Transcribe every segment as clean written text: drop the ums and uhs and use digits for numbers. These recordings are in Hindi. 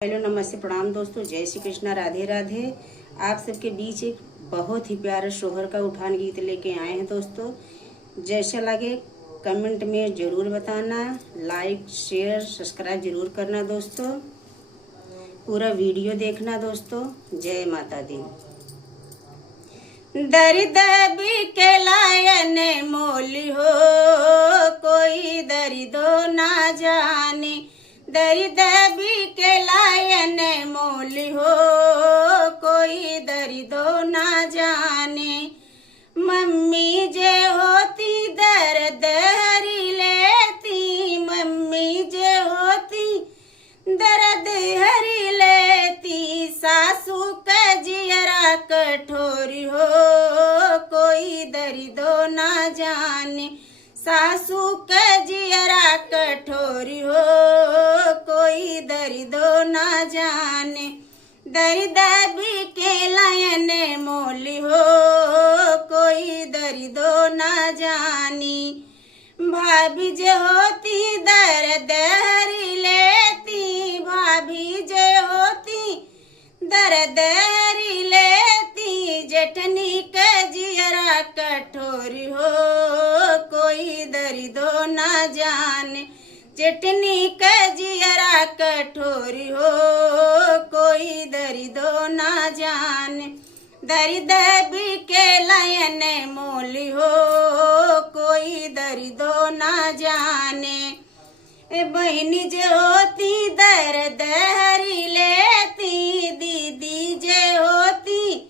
हेलो नमस्ते प्रणाम दोस्तों, जय श्री कृष्णा, राधे राधे। आप सबके बीच एक बहुत ही प्यारा शोहर का उठान गीत लेके आए हैं दोस्तों। जैसा लगे कमेंट में ज़रूर बताना, लाइक शेयर सब्सक्राइब ज़रूर करना दोस्तों। पूरा वीडियो देखना दोस्तों। जय माता दी। दर्द के लायन मोल हो, कोई दर्दो ना जाने। दर्द के लायन मोल हो, कोई दर्दो ना जाने। मम्मी जे होती दर्द हरी लेती, मम्मी जे होती दर्द हरी लेती। सासू का जियरा कठोरी हो, कोई दर्दो ना जाने। सासू का जियरा कठोरी हो, कोई दर्दो ना जाने। दर्द भी के लायन मोल हो, कोई दर्दो ना जानी। भाभी जे होती दर्द हरी लेती, भाभी जे होती दर्द हरी लेती। जेठनी के जियरा कठोरी हो, कोई दर्दो ना जाने। जेठनी के जियरा कठोरी हो, कोई दर्दो ना जाने। दर्द भी के लायन मोल हो, कोई दर्दो ना जाने। बहनी जे होती दर्द हरी लेती, दीदी जे होती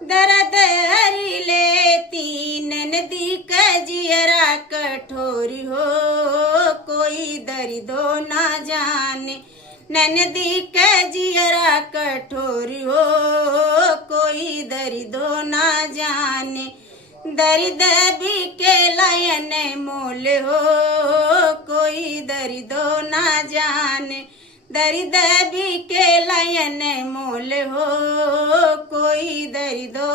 दर्द हरी लेती। ननदी का जियरा कठोरी हो, कोई दर्दो ना जाने। ननदी का जियरा कठोरी हो, कोई दर्दो ना जाने। दर्द भी के लायन मोल हो, कोई दर्दो ना जाने। दर्द भी के लायन मोल हो, कोई दर्दो